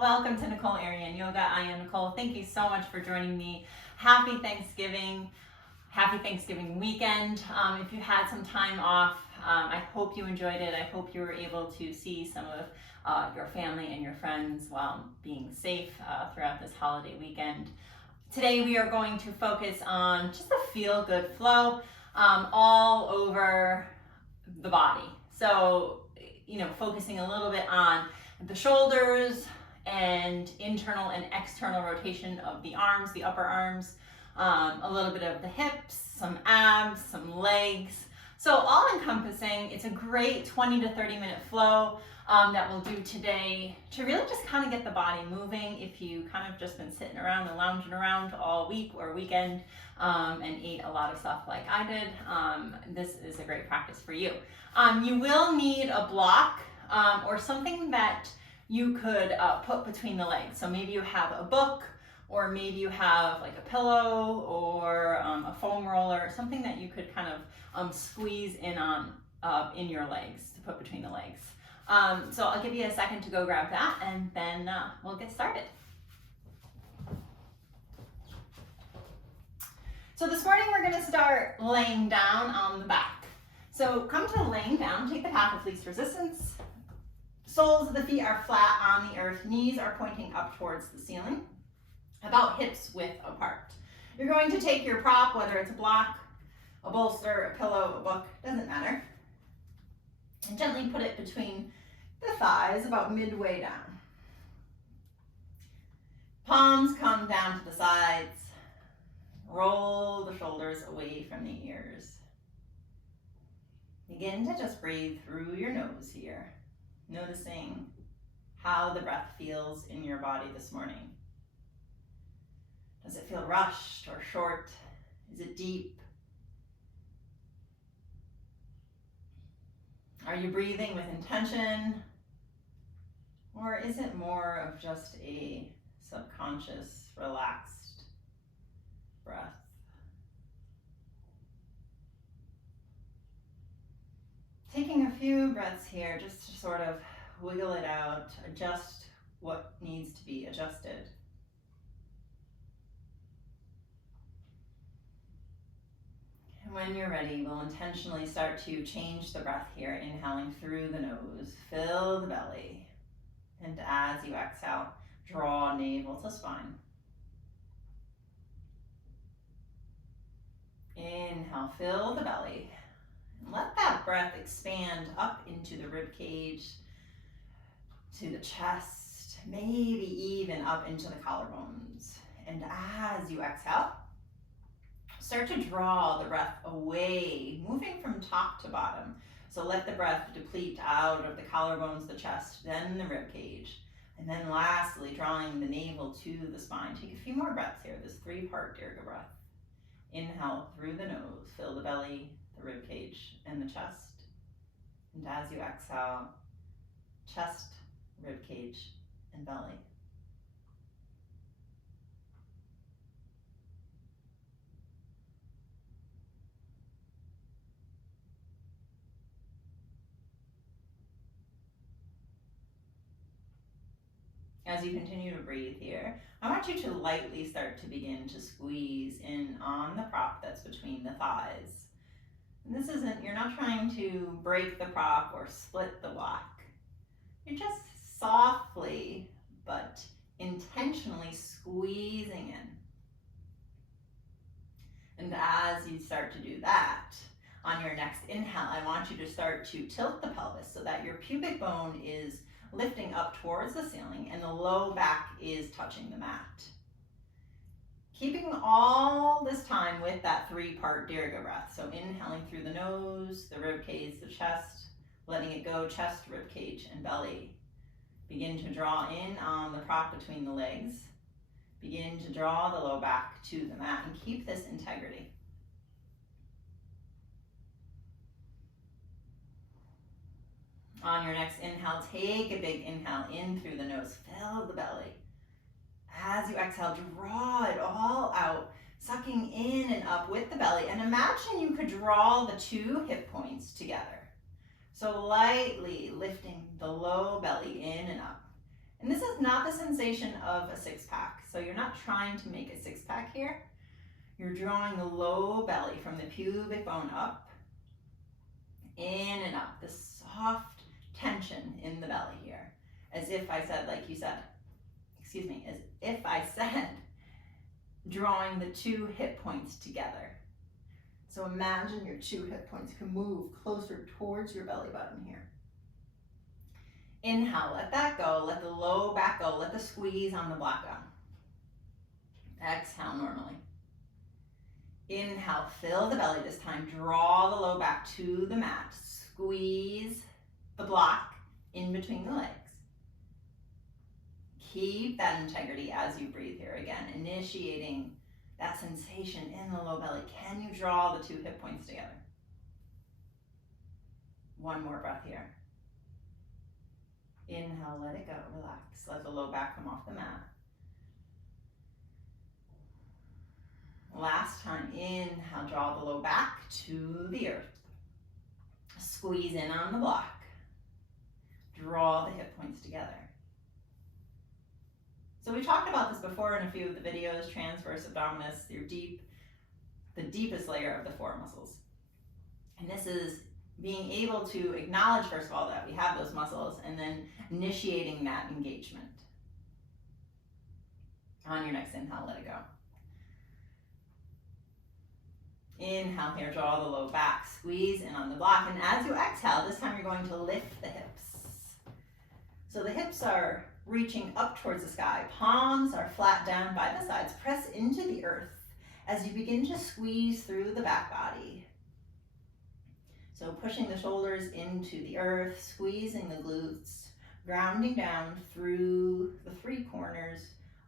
Welcome to Nicole Arian Yoga. I am Nicole. Thank you so much for joining me. Happy Thanksgiving. Happy Thanksgiving weekend. If you had some time off, I hope you enjoyed it. I hope you were able to see some of your family and your friends while being safe throughout this holiday weekend. Today we are going to focus on just a feel-good flow all over the body. So, focusing a little bit on the shoulders and internal and external rotation of the arms, the upper arms, a little bit of the hips, some abs, some legs. So all encompassing, it's a great 20 to 30 minute flow that we'll do today to really just kind of get the body moving. If you kind of just been sitting around and lounging around all week or weekend and ate a lot of stuff like I did, this is a great practice for you. You will need a block or something that you could put between the legs. So maybe you have a book, or maybe you have like a pillow or a foam roller, something that you could kind of squeeze in on in your legs to put between the legs. So I'll give you a second to go grab that, and then we'll get started. So this morning we're going to start laying down on the back. So come to laying down, take the path of least resistance. Soles of the feet are flat on the earth, knees are pointing up towards the ceiling, about hips width apart. You're going to take your prop, whether it's a block, a bolster, a pillow, a book, doesn't matter, and gently put it between the thighs, about midway down. Palms come down to the sides. Roll the shoulders away from the ears. Begin to just breathe through your nose here, noticing how the breath feels in your body this morning. Does it feel rushed or short? Is it deep? Are you breathing with intention? Or is it more of just a subconscious, relaxed breath? Taking a few breaths here just to sort of wiggle it out, adjust what needs to be adjusted. And when you're ready, we'll intentionally start to change the breath here, inhaling through the nose, fill the belly, and as you exhale, draw navel to spine. Inhale, fill the belly. Let that breath expand up into the rib cage, to the chest, maybe even up into the collarbones. And as you exhale, start to draw the breath away, moving from top to bottom. So let the breath deplete out of the collarbones, the chest, then the rib cage. And then lastly, drawing the navel to the spine. Take a few more breaths here, this 3-part Dirga breath. Inhale through the nose, fill the belly, the rib cage, and the chest. And as you exhale, chest, rib cage, and belly. As you continue to breathe here, I want you to lightly start to begin to squeeze in on the prop that's between the thighs. And this isn't, you're not trying to break the prop or split the block. You're just softly but intentionally squeezing in. And as you start to do that, on your next inhale, I want you to start to tilt the pelvis so that your pubic bone is lifting up towards the ceiling and the low back is touching the mat. Keeping all this time with that 3-part Dirga breath. So inhaling through the nose, the rib cage, the chest, letting it go, chest, rib cage, and belly. Begin to draw in on the prop between the legs. Begin to draw the low back to the mat and keep this integrity. On your next inhale, take a big inhale in through the nose, fill the belly. As you exhale, draw it all out, sucking in and up with the belly. And imagine you could draw the 2 hip points together. So lightly lifting the low belly in and up. And this is not the sensation of a six-pack. So you're not trying to make a six-pack here. You're drawing the low belly from the pubic bone up, in and up, this soft tension in the belly here. As if I said, like you said, excuse me, as if I said, drawing the two hip points together. So imagine your two hip points can move closer towards your belly button here. Inhale, let that go, let the low back go, let the squeeze on the block go. Exhale normally. Inhale, fill the belly this time, draw the low back to the mat, squeeze the block in between the legs. Keep that integrity as you breathe here again, initiating that sensation in the low belly. Can you draw the two hip points together? One more breath here. Inhale, let it go, relax. Let the low back come off the mat. Last time, inhale, draw the low back to the earth. Squeeze in on the block. Draw the hip points together. So we talked about this before in a few of the videos, transverse abdominis, the deepest layer of the four muscles. And this is being able to acknowledge, first of all, that we have those muscles and then initiating that engagement. On your next inhale, let it go. Inhale here, draw the low back, squeeze in on the block. And as you exhale, this time you're going to lift the hips. So the hips are reaching up towards the sky. Palms are flat down by the sides. Press into the earth as you begin to squeeze through the back body. So pushing the shoulders into the earth, squeezing the glutes, grounding down through the three corners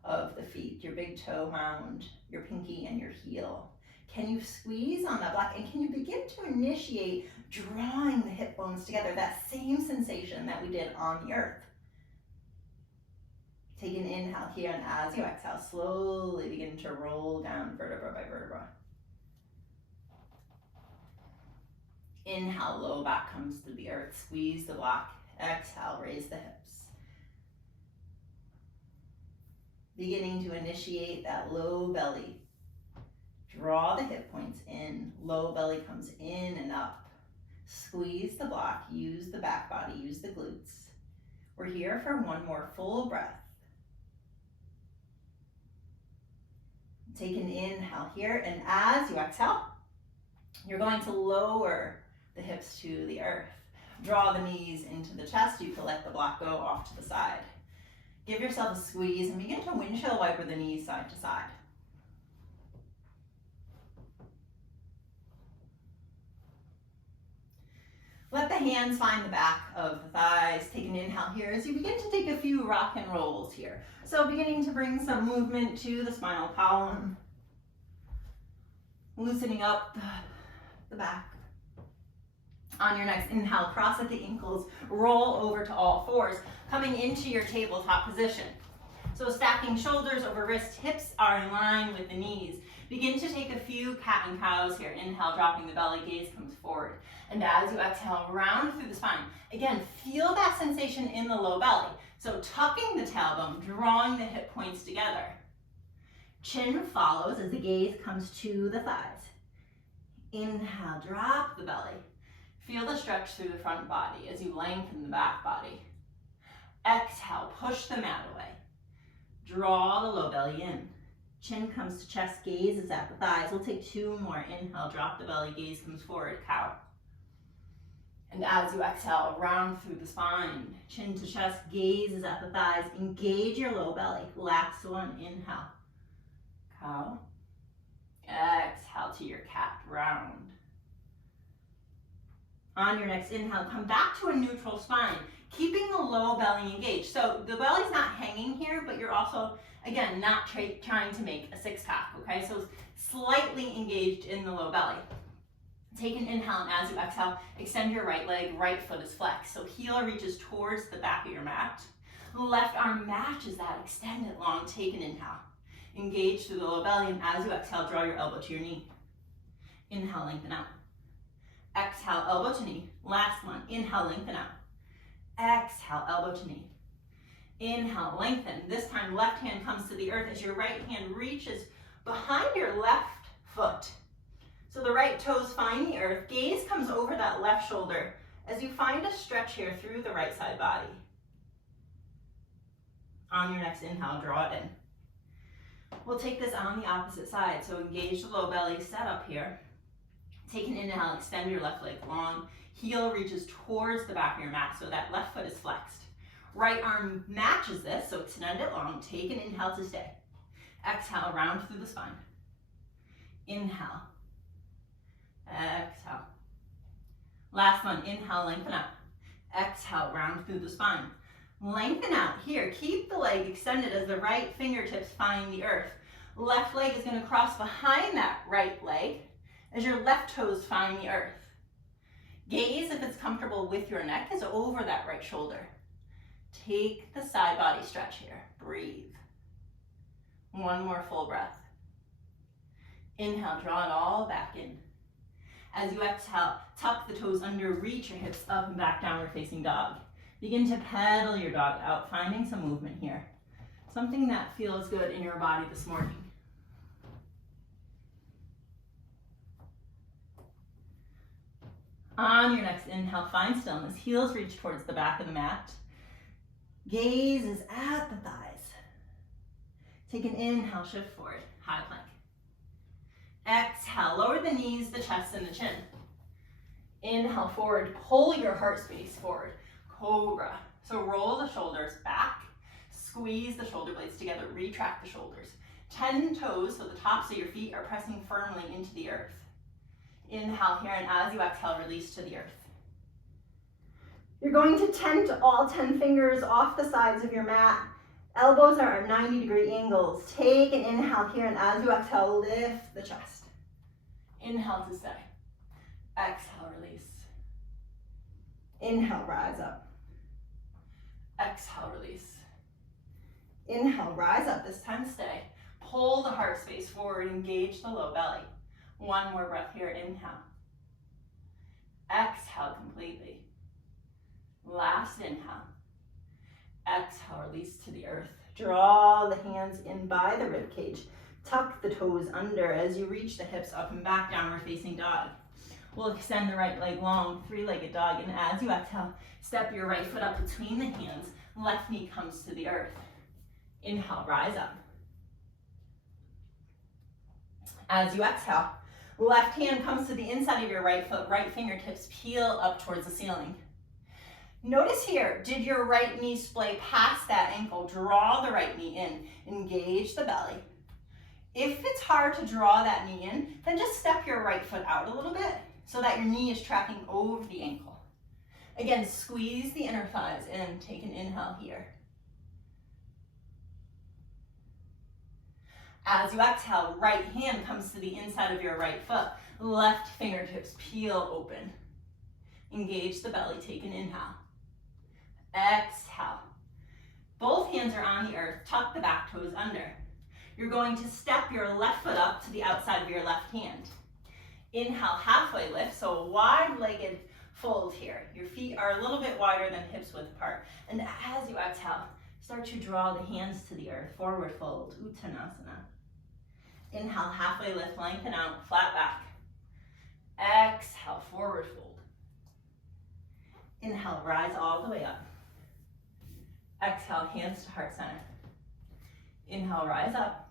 of the feet, your big toe mound, your pinky, and your heel. Can you squeeze on that block, and can you begin to initiate drawing the hip bones together, that same sensation that we did on the earth? Take an inhale here, and as you exhale, slowly begin to roll down vertebra by vertebra. Inhale, low back comes to the earth, squeeze the block. Exhale, raise the hips. Beginning to initiate that low belly. Draw the hip points in, low belly comes in and up. Squeeze the block, use the back body, use the glutes. We're here for one more full breath. Take an inhale here, and as you exhale, you're going to lower the hips to the earth. Draw the knees into the chest. You can let the block go off to the side. Give yourself a squeeze and begin to windshield wiper the knees side to side. Let the hands find the back of the thighs. Take an inhale here as you begin to take a few rock and rolls here. So beginning to bring some movement to the spinal column. Loosening up the back. On your next inhale, cross at the ankles, roll over to all fours, coming into your tabletop position. So stacking shoulders over wrists, hips are in line with the knees. Begin to take a few cat and cows here. Inhale, dropping the belly, gaze comes forward. And as you exhale, round through the spine. Again, feel that sensation in the low belly. So tucking the tailbone, drawing the hip points together. Chin follows as the gaze comes to the thighs. Inhale, drop the belly. Feel the stretch through the front body as you lengthen the back body. Exhale, push the mat away. Draw the low belly in. Chin comes to chest, gaze is at the thighs. We'll take two more. Inhale, drop the belly, gaze comes forward, cow. And as you exhale, round through the spine. Chin to chest, gaze is at the thighs. Engage your low belly. Last one, inhale. Cow. Exhale to your cat, round. On your next inhale, come back to a neutral spine, keeping the low belly engaged. So the belly's not hanging here, but you're also, again, not trying to make a six-pack, okay? So slightly engaged in the low belly. Take an inhale, and as you exhale, extend your right leg, right foot is flexed. So heel reaches towards the back of your mat. Left arm matches that, extend it long, take an inhale. Engage through the low belly, and as you exhale, draw your elbow to your knee. Inhale, lengthen out. Exhale, elbow to knee. Last one. Inhale, lengthen out. Exhale, elbow to knee. Inhale, lengthen. This time, left hand comes to the earth as your right hand reaches behind your left foot. So the right toes find the earth. Gaze comes over that left shoulder as you find a stretch here through the right side body. On your next inhale, draw it in. We'll take this on the opposite side. So engage the low belly, set up here. Take an inhale, extend your left leg long. Heel reaches towards the back of your mat so that left foot is flexed. Right arm matches this, so extend it long. Take an inhale to stay. Exhale, round through the spine. Inhale. Exhale. Last one, inhale, lengthen out. Exhale, round through the spine. Lengthen out here. Keep the leg extended as the right fingertips find the earth. Left leg is going to cross behind that right leg as your left toes find the earth. Gaze, if it's comfortable with your neck, is over that right shoulder. Take the side body stretch here. Breathe. One more full breath. Inhale, draw it all back in. As you exhale, tuck the toes under, reach your hips up and back, downward facing dog. Begin to pedal your dog out, finding some movement here. Something that feels good in your body this morning. On your next inhale, find stillness. Heels reach towards the back of the mat. Gaze is at the thighs. Take an inhale, shift forward, high plank. Exhale, lower the knees, the chest, and the chin. Inhale, forward, pull your heart space forward. Cobra. So roll the shoulders back, squeeze the shoulder blades together, retract the shoulders. 10 toes, so the tops of your feet are pressing firmly into the earth. Inhale here, and as you exhale, release to the earth. You're going to tent all 10 fingers off the sides of your mat. Elbows are at 90-degree angles. Take an inhale here, and as you exhale, lift the chest. Inhale to stay. Exhale, release. Inhale, rise up. Exhale, release. Inhale, rise up. This time, stay. Pull the heart space forward, engage the low belly. One more breath here, inhale. Exhale completely. Last inhale. Exhale, release to the earth. Draw the hands in by the rib cage. Tuck the toes under as you reach the hips up and back, downward facing dog. We'll extend the right leg long, three-legged dog, and as you exhale, step your right foot up between the hands. Left knee comes to the earth. Inhale, rise up. As you exhale, left hand comes to the inside of your right foot, right fingertips peel up towards the ceiling. Notice here, did your right knee splay past that ankle? Draw the right knee in, engage the belly. If it's hard to draw that knee in, then just step your right foot out a little bit so that your knee is tracking over the ankle. Again, squeeze the inner thighs in, take an inhale here. As you exhale, right hand comes to the inside of your right foot. Left fingertips peel open. Engage the belly, take an inhale. Exhale. Both hands are on the earth, tuck the back toes under. You're going to step your left foot up to the outside of your left hand. Inhale, halfway lift, so a wide-legged fold here. Your feet are a little bit wider than hips width apart. And as you exhale, start to draw the hands to the earth, forward fold, Uttanasana. Inhale, halfway lift, lengthen out, flat back. Exhale, forward fold. Inhale, rise all the way up. Exhale, hands to heart center. Inhale, rise up.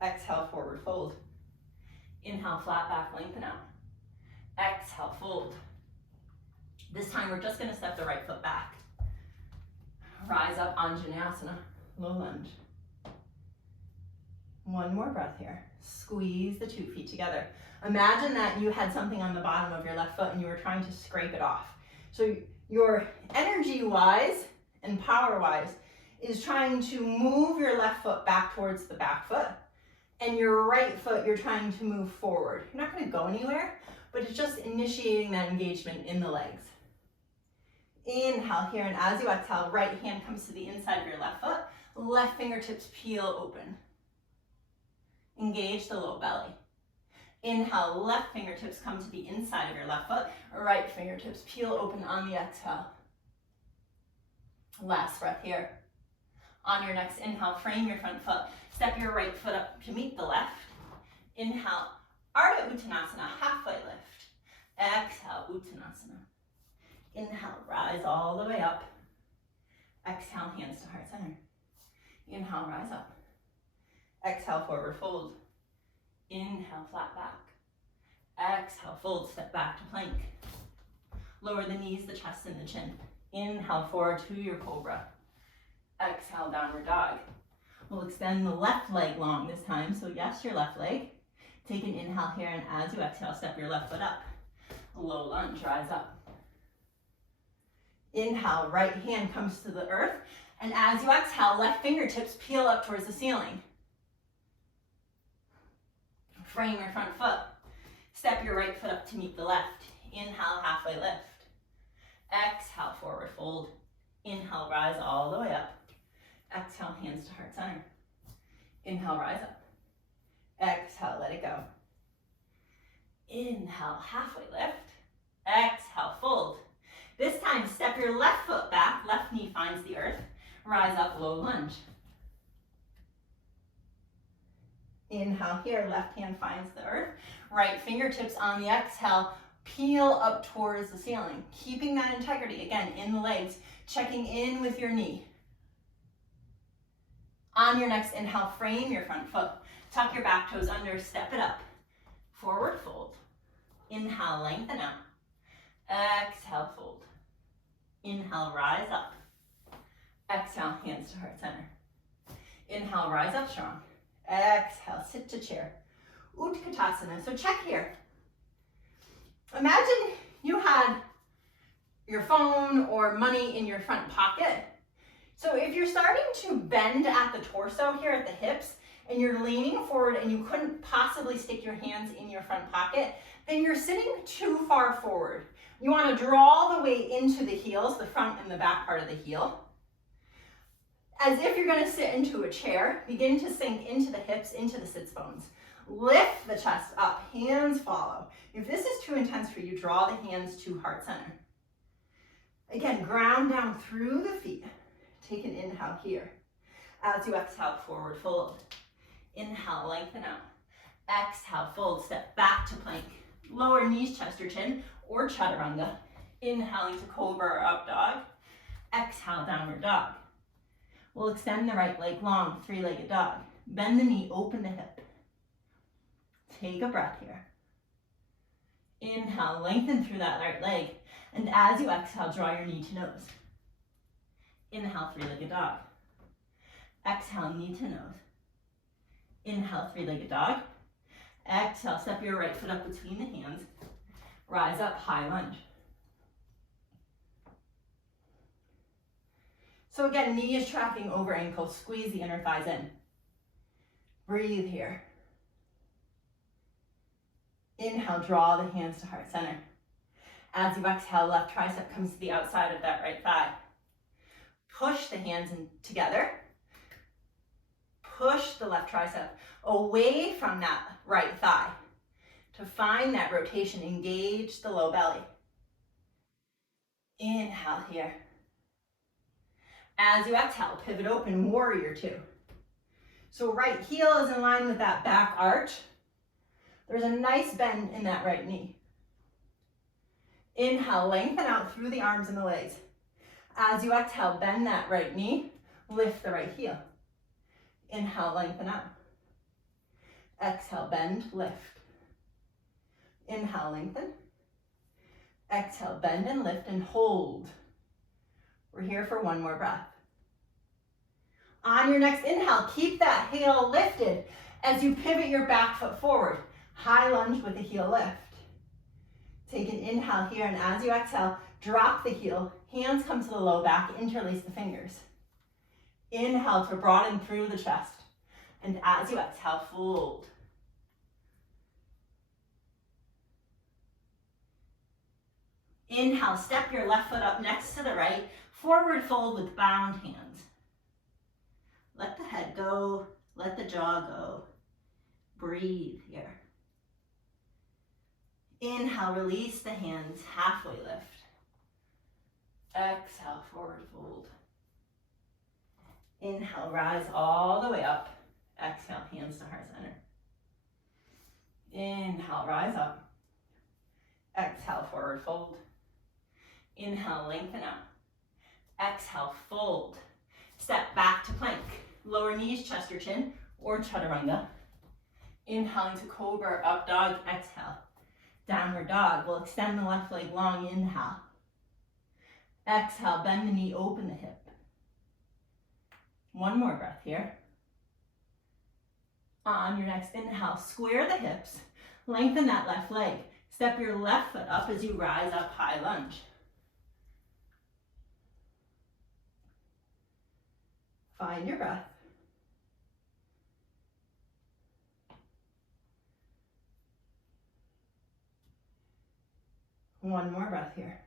Exhale, forward fold. Inhale, flat back, lengthen out. Exhale, fold. This time we're just gonna step the right foot back. Rise up, Anjaneyasana, low lunge. One more breath here. Squeeze the 2 feet together. Imagine that you had something on the bottom of your left foot and you were trying to scrape it off. So your energy-wise and power-wise is trying to move your left foot back towards the back foot, and your right foot you're trying to move forward. You're not going to go anywhere, but it's just initiating that engagement in the legs. Inhale here, and as you exhale, right hand comes to the inside of your left foot, left fingertips peel open. Engage the low belly. Inhale, left fingertips come to the inside of your left foot, right fingertips peel open on the exhale. Last breath here. On your next inhale, frame your front foot. Step your right foot up to meet the left. Inhale, Ardha Uttanasana, halfway lift. Exhale, Uttanasana. Inhale, rise all the way up. Exhale, hands to heart center. Inhale, rise up. Exhale, forward fold. Inhale, flat back. Exhale, fold, step back to plank. Lower the knees, the chest, and the chin. Inhale, forward to your cobra. Exhale, downward dog. We'll extend the left leg long this time. So yes, your left leg. Take an inhale here, and as you exhale, step your left foot up. Low lunge, rise up. Inhale, right hand comes to the earth. And as you exhale, left fingertips peel up towards the ceiling. Frame your front foot. Step your right foot up to meet the left. Inhale, halfway lift. Exhale, forward fold. Inhale, rise all the way up. Exhale, hands to heart center. Inhale, rise up. Exhale, let it go. Inhale, halfway lift. Exhale, fold. This time, step your left foot back. Left knee finds the earth. Rise up, low lunge. Inhale here, left hand finds the earth. Right fingertips on the exhale, peel up towards the ceiling. Keeping that integrity, again, in the legs, checking in with your knee. On your next inhale, frame your front foot. Tuck your back toes under, step it up. Forward fold. Inhale, lengthen out. Exhale, fold. Inhale, rise up. Exhale, hands to heart center. Inhale, rise up strong. Exhale, sit to chair. Utkatasana. So check here. Imagine you had your phone or money in your front pocket. So if you're starting to bend at the torso here at the hips, and you're leaning forward and you couldn't possibly stick your hands in your front pocket, then you're sitting too far forward. You want to draw the weight into the heels, the front and the back part of the heel. As if you're going to sit into a chair, begin to sink into the hips, into the sits bones. Lift the chest up, hands follow. If this is too intense for you, draw the hands to heart center. Again, ground down through the feet. Take an inhale here. As you exhale, forward fold. Inhale, lengthen out. Exhale, fold, step back to plank. Lower knees, chest or chin, or chaturanga. Inhaling to cobra or up dog. Exhale, downward dog. We'll extend the right leg long, three-legged dog. Bend the knee, open the hip. Take a breath here. Inhale, lengthen through that right leg. And as you exhale, draw your knee to nose. Inhale, three-legged dog. Exhale, knee to nose. Inhale, three-legged dog. Exhale, step your right foot up between the hands. Rise up, high lunge. So again, knee is tracking over ankle. Squeeze the inner thighs in. Breathe here. Inhale, draw the hands to heart center. As you exhale, left tricep comes to the outside of that right thigh. Push the hands in together. Push the left tricep away from that right thigh to find that rotation. Engage the low belly. Inhale here. As you exhale, pivot open, warrior two. So right heel is in line with that back arch. There's a nice bend in that right knee. Inhale, lengthen out through the arms and the legs. As you exhale, bend that right knee, lift the right heel. Inhale, lengthen out. Exhale, bend, lift. Inhale, lengthen. Exhale, bend and lift and hold. We're here for one more breath. On your next inhale, keep that heel lifted as you pivot your back foot forward. High lunge with the heel lift. Take an inhale here, and as you exhale, drop the heel. Hands come to the low back, interlace the fingers. Inhale to broaden through the chest. And as you exhale, fold. Inhale, step your left foot up next to the right. Forward fold with bound hands. Let the head go, let the jaw go. Breathe here. Inhale, release the hands, halfway lift. Exhale, forward fold. Inhale, rise all the way up. Exhale, hands to heart center. Inhale, rise up. Exhale, forward fold. Inhale, lengthen up. Exhale, fold. Step back to plank. Lower knees, chest or chin, or chaturanga. Inhaling to cobra, up dog, exhale. Downward dog. We'll extend the left leg long, inhale. Exhale, bend the knee, open the hip. One more breath here. On your next inhale, square the hips, lengthen that left leg. Step your left foot up as you rise up, high lunge. Find your breath. One more breath here.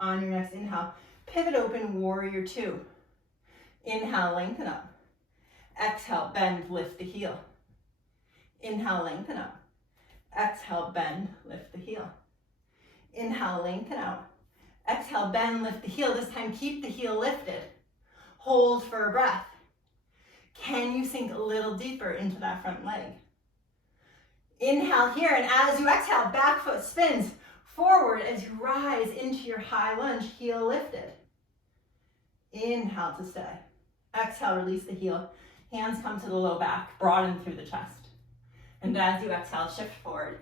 On your next inhale, pivot open, warrior two. Inhale, lengthen up. Exhale, bend, lift the heel. Inhale, lengthen up. Exhale, bend, lift the heel. Inhale, lengthen out. Exhale, bend, lift the heel. This time, keep the heel lifted. Hold for a breath. Can you sink a little deeper into that front leg? Inhale here, and as you exhale, back foot spins forward as you rise into your high lunge, heel lifted. Inhale to stay. Exhale, release the heel. Hands come to the low back, broaden through the chest. And as you exhale, shift forward.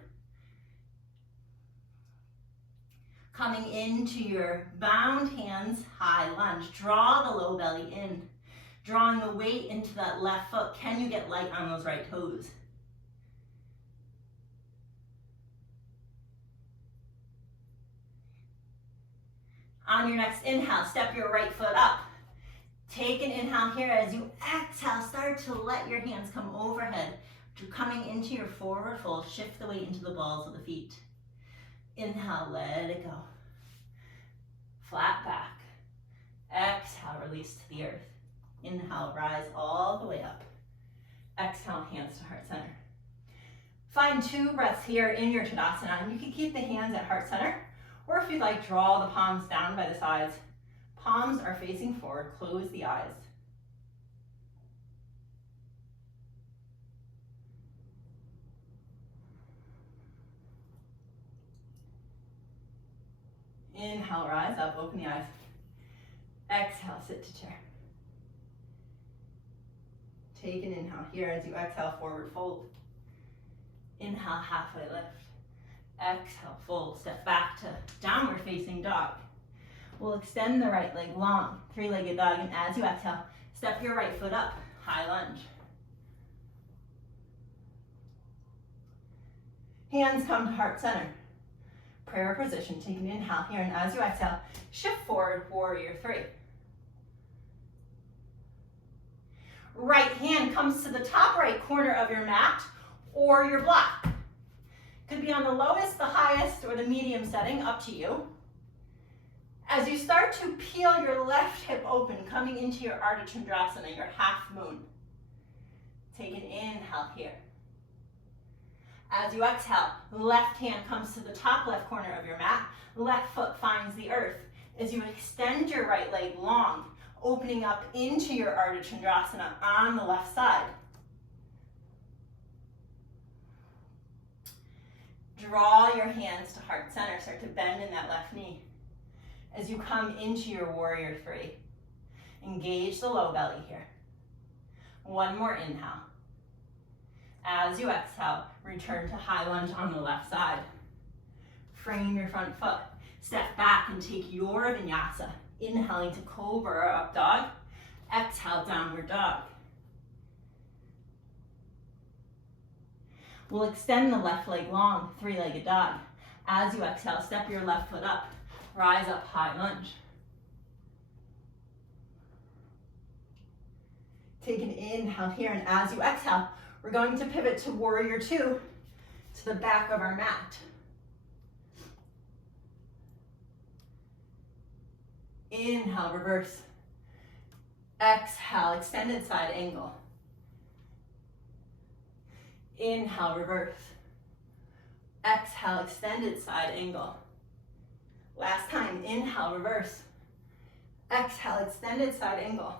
Coming into your bound hands, high lunge. Draw the low belly in. Drawing the weight into that left foot. Can you get light on those right toes? On your next inhale, step your right foot up. Take an inhale here. As you exhale, start to let your hands come overhead. Coming into your forward fold, shift the weight into the balls of the feet. Inhale, let it go. Flat back. Exhale, release to the earth. Inhale, rise all the way up. Exhale, hands to heart center. Find 2 breaths here in your Tadasana, and you can keep the hands at heart center, or if you'd like, draw the palms down by the sides. Palms are facing forward, close the eyes. Inhale, rise up, open the eyes. Exhale, sit to chair. Take an inhale here as you exhale, forward fold. Inhale, halfway lift. Exhale, fold. Step back to downward facing dog. We'll extend the right leg long, 3-legged dog, and as you exhale, step your right foot up, high lunge. Hands come to heart center. Prayer position, take an inhale here, and as you exhale, shift forward, warrior 3. Right hand comes to the top right corner of your mat or your block. Could be on the lowest, the highest, or the medium setting, up to you. As you start to peel your left hip open, coming into your Ardha Chandrasana, your half moon. Take an inhale here. As you exhale, left hand comes to the top left corner of your mat. Left foot finds the earth. As you extend your right leg long, opening up into your Ardha Chandrasana on the left side. Draw your hands to heart center. Start to bend in that left knee. As you come into your warrior 3, engage the low belly here. One more inhale. As you exhale, return to high lunge on the left side. Frame your front foot. Step back and take your vinyasa. Inhaling to cobra or up dog. Exhale, downward dog. We'll extend the left leg long, 3-legged dog. As you exhale, step your left foot up. Rise up, high lunge. Take an inhale here, and as you exhale, we're going to pivot to warrior 2, to the back of our mat. Inhale, reverse. Exhale, extended side angle. Inhale, reverse. Exhale, extended side angle. Last time, inhale, reverse. Exhale, extended side angle.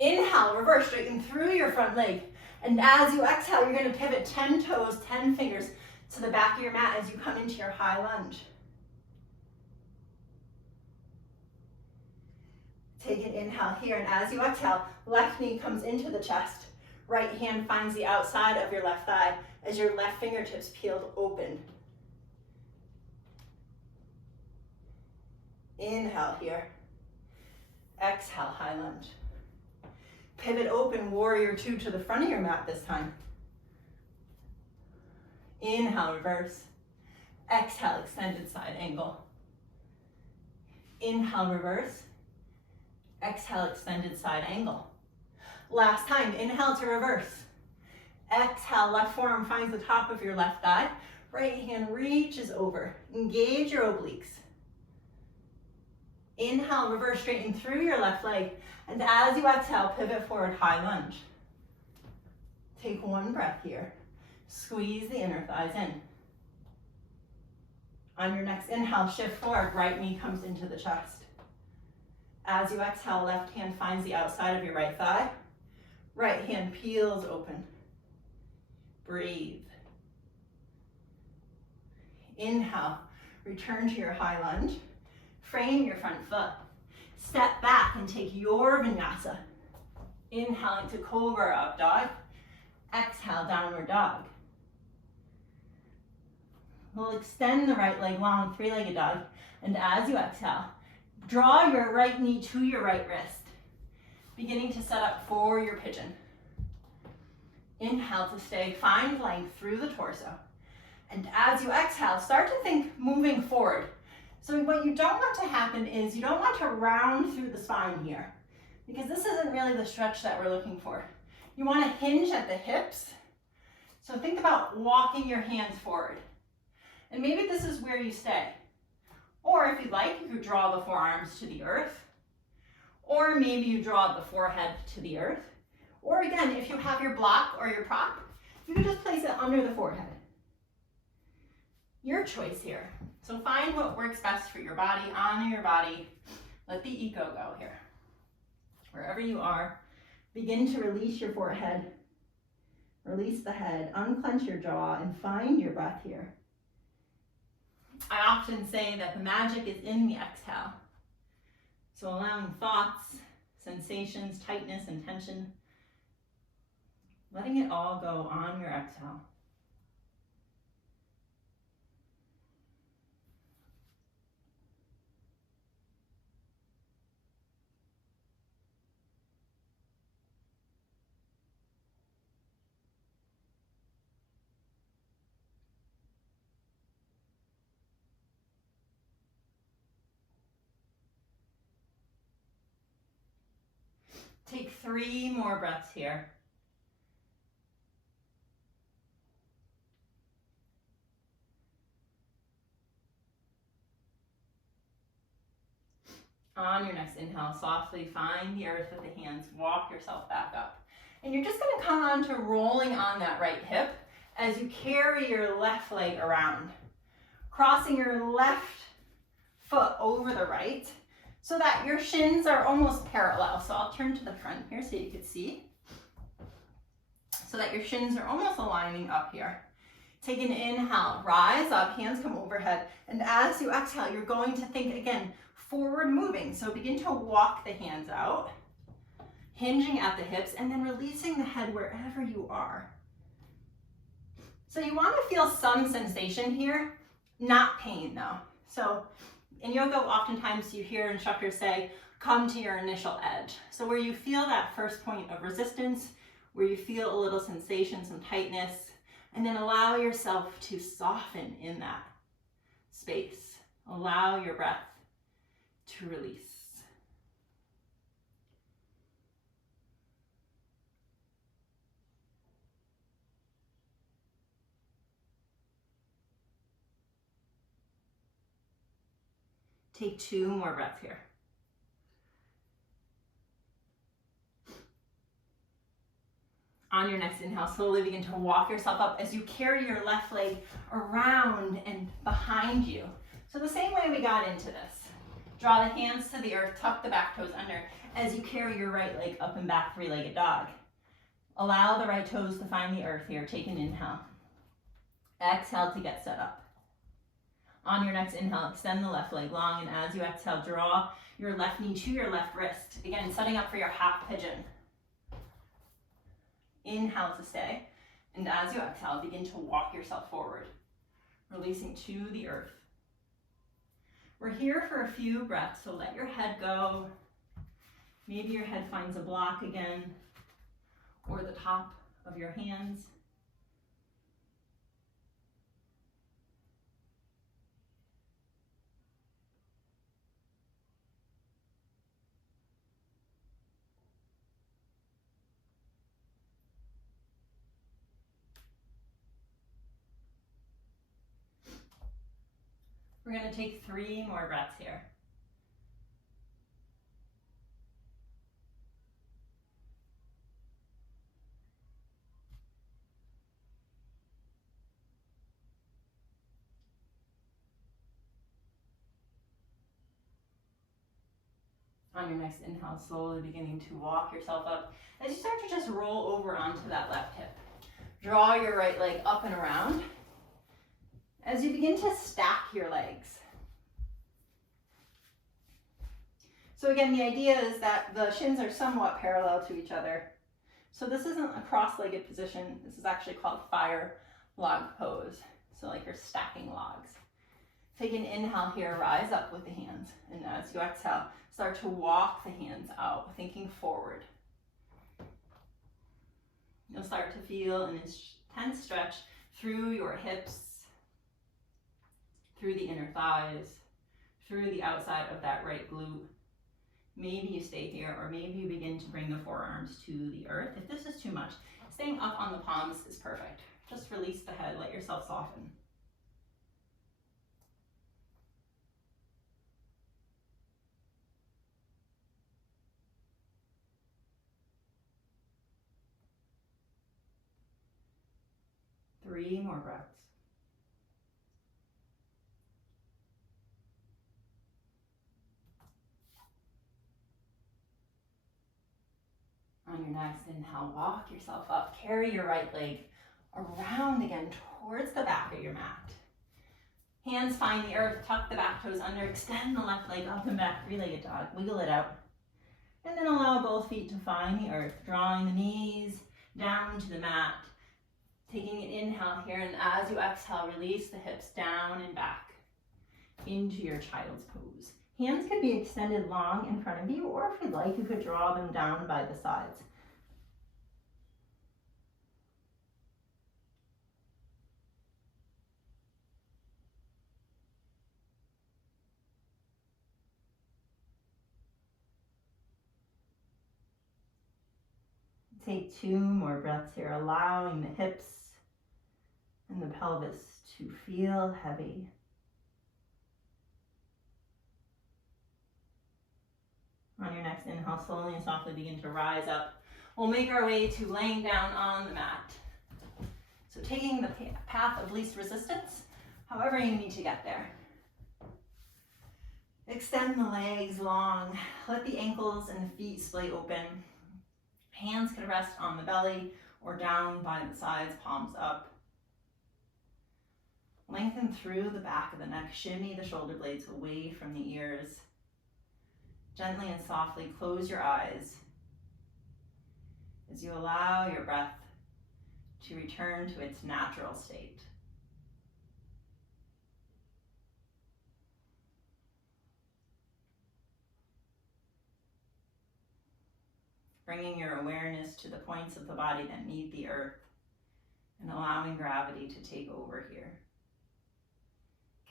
Inhale, reverse, straighten through your front leg. And as you exhale, you're going to pivot 10 toes, 10 fingers to the back of your mat as you come into your high lunge. Take an inhale here, and as you exhale, left knee comes into the chest. Right hand finds the outside of your left thigh as your left fingertips peeled open. Inhale here. Exhale, high lunge. Pivot open, warrior two to the front of your mat this time. Inhale, reverse. Exhale, extended side angle. Inhale, reverse. Exhale, extended side angle. Last time, inhale to reverse. Exhale, left forearm finds the top of your left thigh. Right hand reaches over. Engage your obliques. Inhale, reverse, straighten through your left leg. And as you exhale, pivot forward, high lunge. Take one breath here. Squeeze the inner thighs in. On your next inhale, shift forward, right knee comes into the chest. As you exhale, left hand finds the outside of your right thigh. Right hand peels open. Breathe. Inhale, return to your high lunge. Frame your front foot. Step back and take your vinyasa. Inhale into cobra up dog. Exhale, downward dog. We'll extend the right leg long, three-legged dog. And as you exhale, draw your right knee to your right wrist, beginning to set up for your pigeon. Inhale to stay, find length through the torso. And as you exhale, start to think moving forward. So what you don't want to happen is you don't want to round through the spine here, because this isn't really the stretch that we're looking for. You want to hinge at the hips. So think about walking your hands forward. And maybe this is where you stay. Or if you'd like, you could draw the forearms to the earth. Or maybe you draw the forehead to the earth. Or again, if you have your block or your prop, you could just place it under the forehead. Your choice here. So find what works best for your body, honor your body. Let the ego go here. Wherever you are, begin to release your forehead. Release the head, unclench your jaw, and find your breath here. I often say that the magic is in the exhale. So allowing thoughts, sensations, tightness, and tension, letting it all go on your exhale. Take 3 more breaths here. On your next inhale, softly find the earth with the hands, walk yourself back up. And you're just gonna come on to rolling on that right hip as you carry your left leg around, crossing your left foot over the right, so that your shins are almost parallel. So I'll turn to the front here so you can see. So that your shins are almost aligning up here. Take an inhale, rise up, hands come overhead. And as you exhale, you're going to think again, forward moving. So begin to walk the hands out, hinging at the hips, and then releasing the head wherever you are. So you want to feel some sensation here, not pain though. So in yoga, oftentimes you hear instructors say, come to your initial edge. So where you feel that first point of resistance, where you feel a little sensation, some tightness, and then allow yourself to soften in that space. Allow your breath to release. Take 2 more breaths here. On your next inhale, slowly begin to walk yourself up as you carry your left leg around and behind you. So the same way we got into this. Draw the hands to the earth, tuck the back toes under as you carry your right leg up and back, three-legged dog. Allow the right toes to find the earth here. Take an inhale. Exhale to get set up. On your next inhale, extend the left leg long, and as you exhale, draw your left knee to your left wrist. Again, setting up for your half pigeon. Inhale to stay, and as you exhale, begin to walk yourself forward, releasing to the earth. We're here for a few breaths, so let your head go. Maybe your head finds a block again, or the top of your hands. We're going to take 3 more breaths here. On your next inhale, slowly beginning to walk yourself up as you start to just roll over onto that left hip. Draw your right leg up and around as you begin to stack your legs. So again, the idea is that the shins are somewhat parallel to each other. So this isn't a cross-legged position. This is actually called fire log pose. So like you're stacking logs. Take an inhale here, rise up with the hands. And as you exhale, start to walk the hands out, thinking forward. You'll start to feel an intense stretch through your hips, through the inner thighs, through the outside of that right glute. Maybe you stay here, or maybe you begin to bring the forearms to the earth. If this is too much, staying up on the palms is perfect. Just release the head, let yourself soften. Three more breaths. On your next inhale, walk yourself up. Carry your right leg around again towards the back of your mat. Hands find the earth, tuck the back toes under, extend the left leg up and back, three-legged dog, wiggle it out. And then allow both feet to find the earth, drawing the knees down to the mat. Taking an inhale here, and as you exhale, release the hips down and back into your child's pose. Hands could be extended long in front of you, or if you'd like, you could draw them down by the sides. Take 2 more breaths here, allowing the hips and the pelvis to feel heavy. On your next inhale, slowly and softly begin to rise up. We'll make our way to laying down on the mat. So taking the path of least resistance, however you need to get there. Extend the legs long. Let the ankles and the feet splay open. Hands can rest on the belly or down by the sides, palms up. Lengthen through the back of the neck. Shimmy the shoulder blades away from the ears. Gently and softly close your eyes as you allow your breath to return to its natural state. Bringing your awareness to the points of the body that meet the earth and allowing gravity to take over here.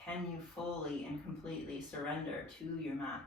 Can you fully and completely surrender to your mat?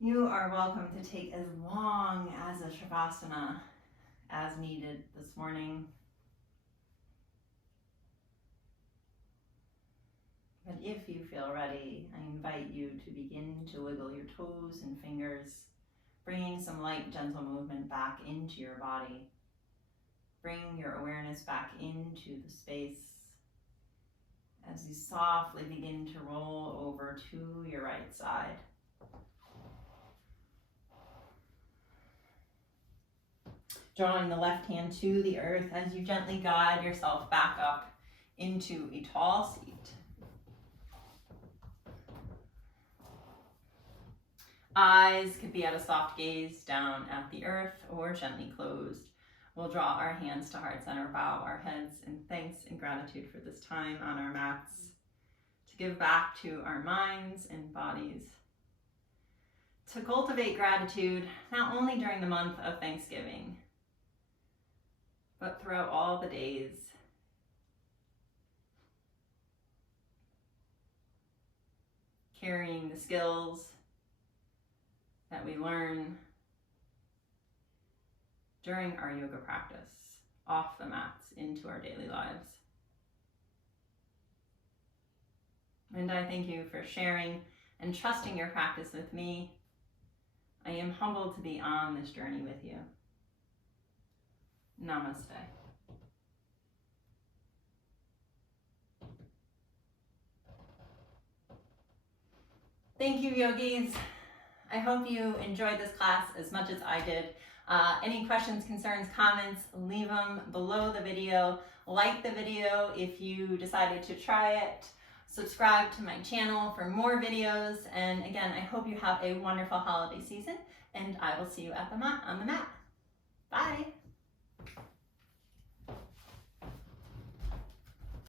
You are welcome to take as long as a Shavasana as needed this morning. But if you feel ready, I invite you to begin to wiggle your toes and fingers, bringing some light, gentle movement back into your body. Bring your awareness back into the space as you softly begin to roll over to your right side. Drawing the left hand to the earth as you gently guide yourself back up into a tall seat. Eyes could be at a soft gaze down at the earth or gently closed. We'll draw our hands to heart center, bow our heads in thanks and gratitude for this time on our mats, to give back to our minds and bodies, to cultivate gratitude not only during the month of Thanksgiving, but throughout all the days. Carrying the skills that we learn during our yoga practice off the mats into our daily lives. And I thank you for sharing and trusting your practice with me. I am humbled to be on this journey with you. Namaste. Thank you, yogis. I hope you enjoyed this class as much as I did. Any questions, concerns, comments, leave them below the video. Like the video if you decided to try it. Subscribe to my channel for more videos. And again, I hope you have a wonderful holiday season, and I will see you at on the mat. Bye.